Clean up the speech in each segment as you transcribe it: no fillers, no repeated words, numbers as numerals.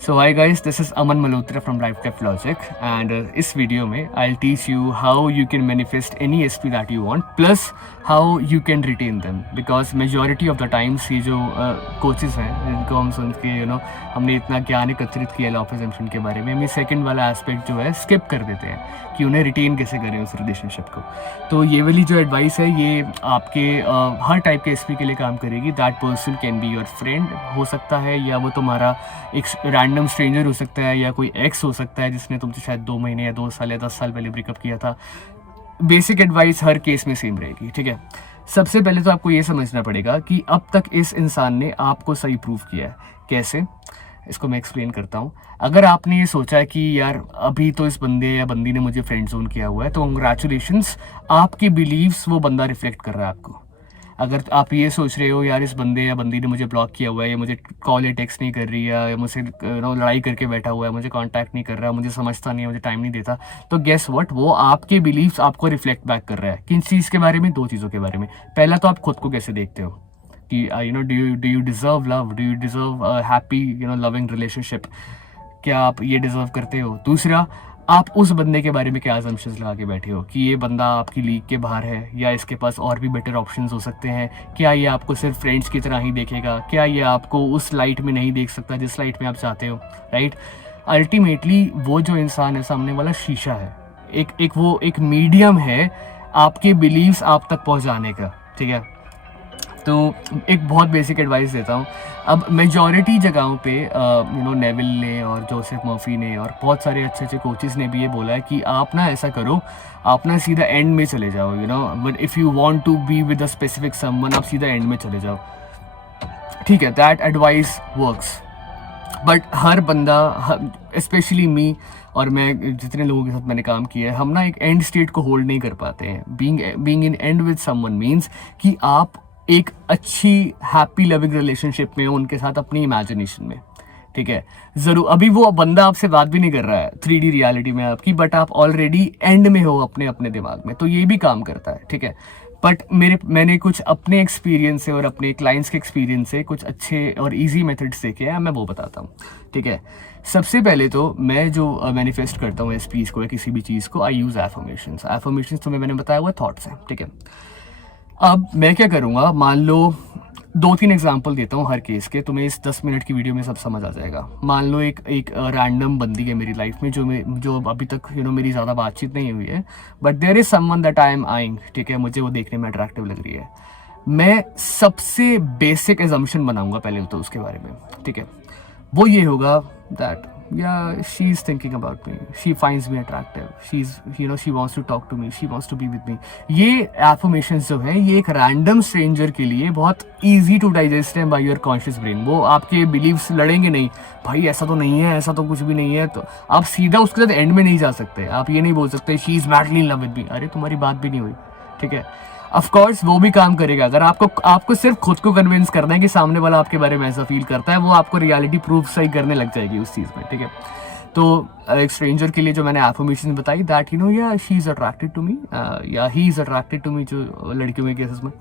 So hi guys, this is Aman Malhotra from Lifetech Logic and इस video में I'll teach you how you can manifest any SP that you want plus how you can retain them because majority of the times ये जो coaches हैं इनको हम सुन के हमने इतना ज्ञान एकत्रित किया लॉ ऑफ अजम्पशन के बारे में, हम ये सेकंड वाला एस्पेक्ट जो है स्किप कर देते हैं कि उन्हें रिटेन कैसे करें उस रिलेशनशिप को। तो ये वाली जो एडवाइस है ये आपके हर टाइप के एसपी के लिए काम करेगी। That person can be your friend हो सकता है, या वो तुम्हारा एक रैंडम स्ट्रेंजर हो सकता है, या कोई एक्स हो सकता है जिसने तुमसे शायद 2 महीने या 2 साल या 10 साल पहले ब्रेकअप किया था। बेसिक एडवाइस हर केस में सेम रहेगी, ठीक है। सबसे पहले तो आपको ये समझना पड़ेगा कि अब तक इस इंसान ने आपको सही प्रूव किया है। कैसे, इसको मैं एक्सप्लेन करता हूँ। अगर आपने ये सोचा है कि यार अभी तो इस बंदे या बंदी ने मुझे फ्रेंड जोन किया हुआ है, तो कंग्रेचुलेशंस, आपके बिलीव्स वो बंदा रिफ्लेक्ट कर रहा है आपको। अगर आप ये सोच रहे हो यार इस बंदे या बंदी ने मुझे ब्लॉक किया हुआ है, या मुझे कॉल या टेक्स्ट नहीं कर रही है, या मुझसे लड़ाई करके बैठा हुआ है, मुझे कांटेक्ट नहीं कर रहा है, मुझे समझता नहीं है, मुझे टाइम नहीं देता, तो गेस व्हाट, वो आपके बिलीव्स आपको रिफ्लेक्ट बैक कर रहा है। किन चीज़ के बारे में? 2 चीज़ों के बारे में। पहला तो आप खुद को कैसे देखते हो कि do you deserve love, do you deserve happy loving relationship, क्या आप ये डिजर्व करते हो? दूसरा, आप उस बंदे के बारे में क्या असम्पशंस लगा के बैठे हो कि ये बंदा आपकी लीग के बाहर है, या इसके पास और भी बेटर ऑप्शंस हो सकते हैं, क्या ये आपको सिर्फ फ्रेंड्स की तरह ही देखेगा, क्या ये आपको उस लाइट में नहीं देख सकता जिस लाइट में आप चाहते हो, राइट। अल्टीमेटली वो जो इंसान है सामने वाला शीशा है, एक मीडियम है आपके बिलीव्स आप तक पहुंचाने का, ठीक है। तो एक बहुत बेसिक एडवाइस देता हूँ। अब मेजॉरिटी जगहों पे नेविल ने और जोसेफ मर्फी ने और बहुत सारे अच्छे अच्छे कोचेस ने भी ये बोला है कि आप ना ऐसा करो, आप ना सीधा एंड में चले जाओ, but if you want to be with a specific someone, आप सीधा एंड में चले जाओ, ठीक है। दैट एडवाइस वर्क्स, बट हर बंदा, स्पेशली मी और मैं जितने लोगों के साथ मैंने काम किया है, हम ना एक एंड स्टेट को होल्ड नहीं कर पाते हैं। Being in and with someone means कि आप एक अच्छी हैप्पी लविंग रिलेशनशिप में उनके साथ अपनी इमेजिनेशन में, ठीक है। ज़रूर अभी वो बंदा आपसे बात भी नहीं कर रहा है 3D रियलिटी में आपकी, बट आप ऑलरेडी एंड में हो अपने अपने दिमाग में, तो ये भी काम करता है, ठीक है। बट मैंने कुछ अपने एक्सपीरियंस से और अपने क्लाइंट्स के एक्सपीरियंस से कुछ अच्छे और ईजी मेथड्स देखे हैं, मैं वो बताता हूँ, ठीक है। सबसे पहले तो मैं जो मैनिफेस्ट करता हूँ एसपीज को या किसी भी चीज़ को, आई यूज़ एफर्मेशंस। एफर्मेशंस तुम्हें मैंने बताया हुआ थॉट्स हैं, ठीक है। अब मैं क्या करूँगा, मान लो 2-3 एग्जांपल देता हूँ हर केस के, तुम्हें इस 10 मिनट की वीडियो में सब समझ आ जाएगा। मान लो एक रैंडम बंदी है मेरी लाइफ में जो अभी तक मेरी ज़्यादा बातचीत नहीं हुई है, but there is someone that I am eyeing, ठीक है। मुझे वो देखने में अट्रैक्टिव लग रही है। मैं सबसे बेसिक एजम्पशन बनाऊंगा पहले तो उसके बारे में, ठीक है। वो ये होगा that yeah, she's thinking about me, she finds me attractive, she wants to talk to me, she wants to be with me। ये affirmations जो है ये एक random stranger के लिए बहुत easy to digest है by your conscious brain। वो आपके beliefs लड़ेंगे नहीं, भाई ऐसा तो नहीं है, ऐसा तो कुछ भी नहीं है, तो आप सीधा उसके साथ एंड में नहीं जा सकते। आप ये नहीं बोल सकते she is madly in love with me, अरे तुम्हारी बात भी नहीं हुई, ठीक है। ऑफ कोर्स वो भी काम करेगा अगर आपको सिर्फ खुद को कन्विंस करना है कि सामने वाला आपके बारे में ऐसा फील करता है, वो आपको रियलिटी प्रूफ सही करने लग जाएगी उस चीज़ में, ठीक है। तो एक स्ट्रेंजर के लिए जो मैंने एफर्मेशन बताई दैट या she is attracted to me, या he is attracted to me, जो लड़कियों के केसेस में,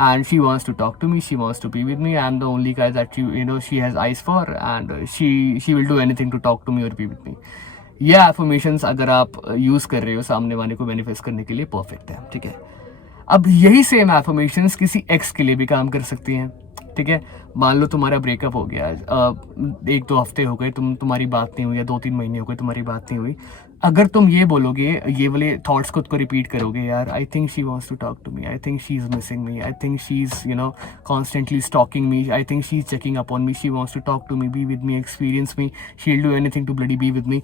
and she wants to talk to me, she wants to be with me, I'm the only guy that she has eyes for, and she will do anything to talk to me or be with me। ये affirmations अगर आप use कर रहे हो सामने वाले को manifest करने के लिए परफेक्ट है, ठीक है। अब यही सेम एफर्मेशंस किसी एक्स के लिए भी काम कर सकती हैं, ठीक है। मान लो तुम्हारा ब्रेकअप हो गया, 1-2 हफ्ते हो गए, तुम्हारी बात नहीं हुई, या 2-3 महीने हो गए तुम्हारी बात नहीं हुई। अगर तुम ये बोलोगे, ये वाले थॉट्स खुद को रिपीट करोगे, यार I think she wants to talk to me, I think she is missing me, I think she is constantly stalking me, I think she is checking up on me, she wants to talk to me, be with me, experience me, she will do anything to bloody be with me.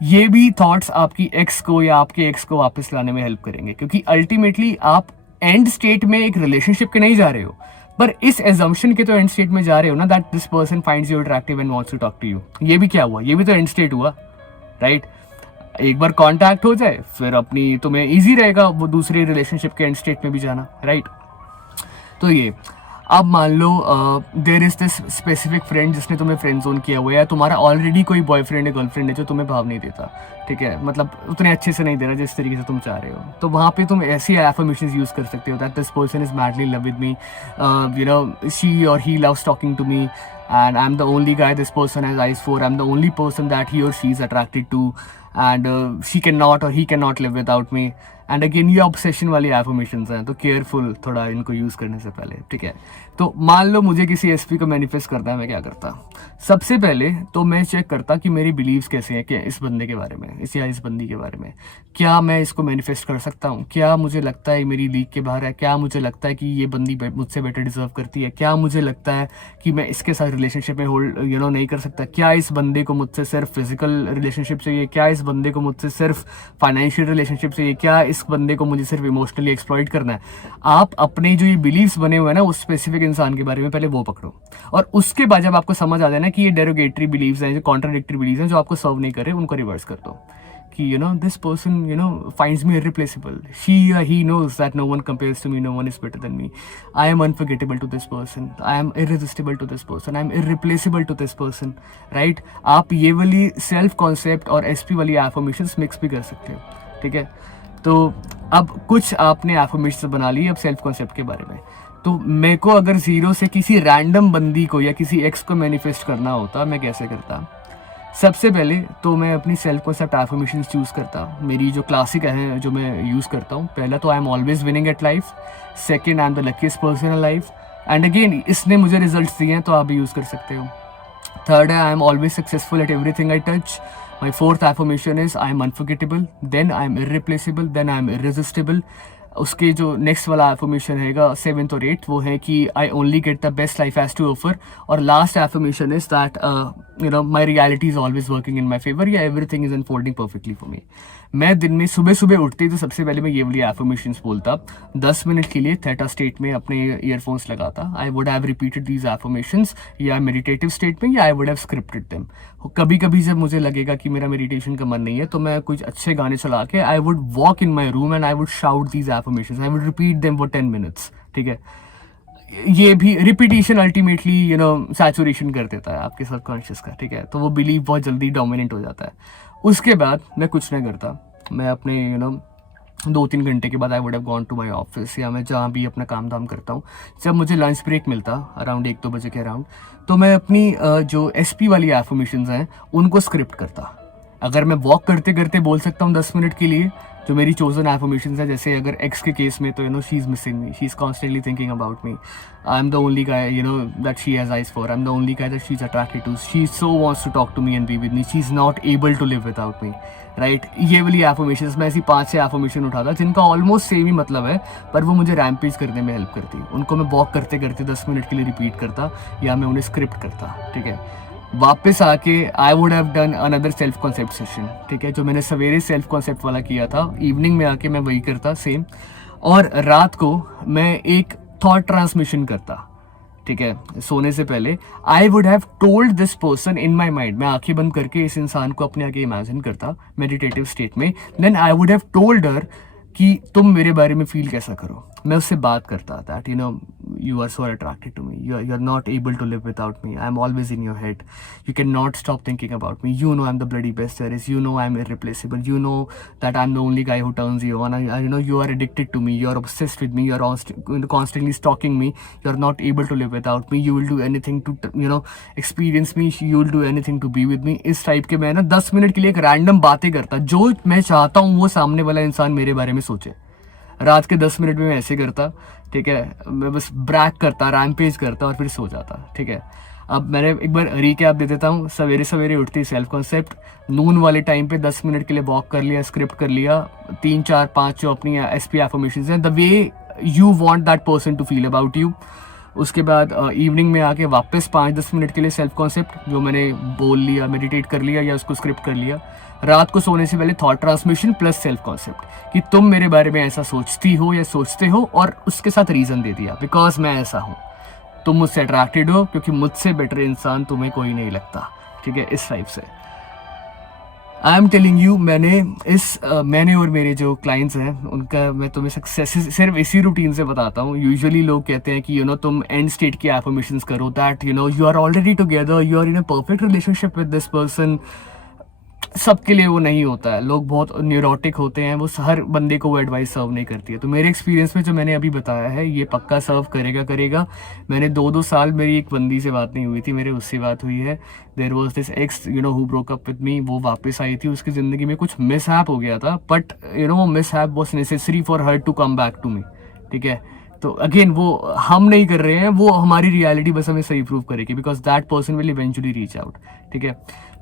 ये भी thoughts आपकी x को या आपके x को वापस लाने में हेल्प करेंगे, क्योंकि अल्टीमेटली आप एंड स्टेट में एक रिलेशनशिप के नहीं जा रहे हो, पर इस एजम्पशन के तो एंड स्टेट में जा रहे हो ना, that this person finds you attractive and wants to talk to you. ये भी क्या हुआ, ये भी तो एंड स्टेट हुआ, राइट। एक बार कांटेक्ट हो जाए फिर अपनी तुम्हें इजी रहेगा वो दूसरे रिलेशनशिप के एंड स्टेट में भी जाना, राइट। तो ये अब मान लो there is this specific friend जिसने तुम्हें फ्रेंड जोन किया हुआ है, तुम्हारा ऑलरेडी कोई बॉयफ्रेंड या गर्लफ्रेंड है जो तुम्हें भाव नहीं देता, ठीक है, मतलब उतने अच्छे से नहीं दे रहा जिस तरीके से तुम चाह रहे हो, तो वहाँ पे तुम ऐसी एफर्मेशंस यूज़ कर सकते हो that this person is madly in love with me, she और he loves talking to me, and I'm the only guy this person has eyes for. I'm the only person that he or she is attracted to, and she cannot or he cannot live without me. And again ये obsession वाली affirmations हैं, तो careful थोड़ा इनको use करने से पहले, ठीक है। तो मान लो मुझे किसी एसपी को मैनिफेस्ट करना है, मैं क्या करता? सबसे पहले तो मैं चेक करता कि मेरी बिलीव्स कैसे हैं, क्या इस बंदे के बारे में, इस या इस बंदी के बारे में, क्या मैं इसको मैनिफेस्ट कर सकता हूँ, क्या मुझे लगता है मेरी लीग के बाहर है, क्या मुझे लगता है कि ये बंदी मुझसे बेटर डिजर्व करती है, क्या मुझे लगता है कि मैं इसके साथ रिलेशनशिप में होल्ड नहीं कर सकता, क्या इस बंदे को मुझसे सिर्फ फिजिकल रिलेशनशिप चाहिए, क्या इस बंदे को मुझसे सिर्फ फाइनेंशियल रिलेशनशिप चाहिए, क्या इस बंदे को मुझे सिर्फ इमोशनली एक्सप्लॉइट करना है। आप अपने जो ये बिलीव्स बने हुए हैं ना उस स्पेसिफिक इंसान के बारे में पहले वो पकड़ो, और उसके बाद जब आपको समझ आ जाए ना कि ये डेरोगेटरी बिलीव्स हैं, जो कॉन्ट्राडिक्टरी बिलीव्स हैं, जो आपको सर्व नहीं कर रहे, उनको रिवर्स कर दो कि this person finds me irreplaceable. She or he knows that no one compares to me, no one is better than me. I am unforgettable to this person. I am irresistible to this person. I am irreplaceable to this person. Right? आप ये वाली self concept और SP वाली affirmations mix भी कर सकते हो, ठीक है। तो अब कुछ आपने एफर्मेशंस बना ली अब सेल्फ कॉन्सेप्ट के बारे में। तो मेरे को अगर जीरो से किसी रैंडम बंदी को या किसी एक्स को मैनिफेस्ट करना होता, मैं कैसे करता? सबसे पहले तो मैं अपनी सेल्फ कॉन्सेप्ट एफर्मेशंस चूज़ करता। मेरी जो क्लासिक है जो मैं यूज़ करता हूँ, पहला तो आई am always winning at life, second I am the luckiest person in life, and again इसने मुझे रिजल्ट्स दिए हैं तो आप भी यूज़ कर सकते हो। थर्ड है I am always successful at everything I touch. My fourth affirmation is I am unforgettable, then I am irreplaceable, then I am irresistible. उसके जो नेक्स्ट वाला एफर्मेशन रहेगा 7th और 8th, वो है कि I only get the best life has to offer. और last affirmation is that my reality is always working in my favour, या everything is unfolding perfectly for me. मैं दिन में सुबह सुबह उठती तो सबसे पहले मैं ये वाली एफर्मेशंस बोलता, 10 मिनट के लिए थीटा स्टेट में अपने ईयरफोन्स लगाता। आई would have repeated these affirmations या मेडिटेटिव स्टेट में, या आई वुड हैव स्क्रिप्टेड देम। कभी कभी जब मुझे लगेगा कि मेरा मेडिटेशन का मन नहीं है तो मैं कुछ अच्छे गाने चला के I would walk in my room and I would shout these affirmations, I would repeat them for 10 minutes, ठीक है। ये भी रिपीटिशन अल्टीमेटली सैचुरेशन कर देता है आपके सबकॉन्शियस का, ठीक है। तो वो बिलीव बहुत जल्दी डोमिनेंट हो जाता है। उसके बाद मैं कुछ नहीं करता, मैं अपने 2-3 घंटे के बाद I would have gone to my office, या मैं जहाँ भी अपना काम धाम करता हूँ, जब मुझे लंच ब्रेक मिलता अराउंड 1-2 बजे के अराउंड, तो मैं अपनी जो एसपी वाली एफर्मेशंस हैं उनको स्क्रिप्ट करता। अगर मैं वॉक करते करते बोल सकता हूँ 10 मिनट के लिए, जो मेरी चोजन एफर्मेशंस है, जैसे अगर एक्स के केस में तो she is missing me, she is constantly thinking about me, I am the only guy that she has eyes for, I am the only guy that she is attracted to, she so wants to talk to me and be with me, she is not able to live without me, right. ये वाली affirmations मैं ऐसी 5-6 affirmation उठाता जिनका almost same ही मतलब है, पर वो मुझे रैम्पेज करने में हेल्प करती। उनको मैं वॉक करते करते 10 मिनट के लिए रिपीट करता, या मैं उन्हें स्क्रिप्ट करता, ठीक है। वापस आके आई would have done another self concept session, ठीक है। जो मैंने सवेरे सेल्फ कॉन्सेप्ट वाला किया था, इवनिंग में आके मैं वही करता सेम, और रात को मैं एक थॉट ट्रांसमिशन करता, ठीक है, सोने से पहले। आई would have told this person in my mind, मैं आंखें बंद करके इस इंसान को अपने आगे इमेजिन करता मेडिटेटिव स्टेट में, then I would have told her कि तुम मेरे बारे में फील कैसा करो। मैं उससे बात करता that you are so attracted to me, you're not able to live without me, I'm always in your head, you cannot stop thinking about me, I'm the bloody best there is, I'm irreplaceable, that I'm the only guy who turns you on, you are addicted to me, you're obsessed with me, you're constantly stalking me, you're not able to live without me, you will do anything to experience me, you will do anything to be with me। इस type के मैं 10 minute के लिए एक random बातें करता, जो मैं चाहता हूँ वो सामने वाला इंसान मेरे बारे में सोचे। रात के 10 मिनट में मैं ऐसे करता, ठीक है। मैं बस ब्रैक करता, रैम्पेज करता और फिर सो जाता, ठीक है। अब मैंने एक बार रिकैप दे देता हूँ। सवेरे सवेरे उठती सेल्फ कॉन्सेप्ट, नून वाले टाइम पे 10 मिनट के लिए वॉक कर लिया, स्क्रिप्ट कर लिया, 3-4-5 जो अपनी एसपी एफर्मेशंस हैं, the way you want that person to feel about you. उसके बाद इवनिंग में आके वापस 5-10 मिनट के लिए सेल्फ कॉन्सेप्ट जो मैंने बोल लिया, मेडिटेट कर लिया या उसको स्क्रिप्ट कर लिया। रात को सोने से पहले thought transmission plus self concept कि तुम मेरे बारे में ऐसा सोचती हो या सोचते हो, और उसके साथ रीज़न दे दिया, बिकॉज मैं ऐसा हूँ, तुम मुझसे अट्रैक्टेड हो क्योंकि मुझसे बेटर इंसान तुम्हें कोई नहीं लगता, ठीक है। इस टाइप से आई एम टेलिंग यू, मैंने और मेरे जो क्लाइंट्स हैं उनका मैं तुम्हें सक्सेस सिर्फ इसी रूटीन से बताता हूँ। यूजुअली लोग कहते हैं कि तुम एंड स्टेट की एफर्मेशंस करो, that you are already together, you are in a perfect relationship with this person, सबके लिए वो नहीं होता है, लोग बहुत न्यूरोटिक होते हैं, वो हर बंदे को वो एडवाइस सर्व नहीं करती है। तो मेरे एक्सपीरियंस में जो मैंने अभी बताया है ये पक्का सर्व करेगा। मैंने 2-2 साल मेरी एक बंदी से बात नहीं हुई थी, मेरे उससे बात हुई है। There was this ex who broke up with me, वो वापस आई थी, उसकी ज़िंदगी में कुछ मिसहैप हो गया था, बट वो mishap was necessary for her to come back to me. ठीक है, तो अगेन वो हम नहीं कर रहे हैं, वो हमारी रियलिटी बस हमें सही प्रूव करेगी, because that person will eventually reach out. ठीक है,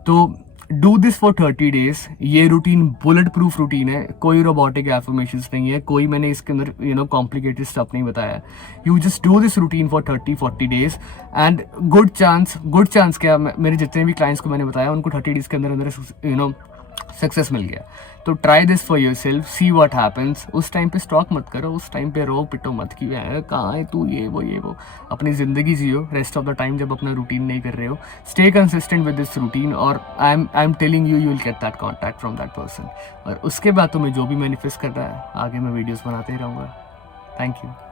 तो डू दिस फॉर 30 डेज। ये रूटीन बुलेट प्रूफ रूटीन है, कोई रोबोटिक एफर्मेशंस नहीं है, कोई मैंने इसके अंदर कॉम्प्लिकेटेड स्टफ नहीं बताया। You just do this routine for 30-40 days and good chance क्या, मेरे जितने भी क्लाइंट्स को मैंने बताया उनको 30 डेज के अंदर सक्सेस मिल गया। तो try this for your self, see what happens. उस टाइम पे स्टॉक मत करो, उस टाइम पे रो पिटो मत कि कहाँ है तू, ये वो। अपनी ज़िंदगी जियो रेस्ट ऑफ द टाइम जब अपना रूटीन नहीं कर रहे हो। Stay consistent with this routine और I am telling you will get that contact from that person. और उसके बाद तुम्हें जो भी मैनिफेस्ट कर रहा है, आगे मैं वीडियोज़ बनाते ही रहूँगा। Thank you.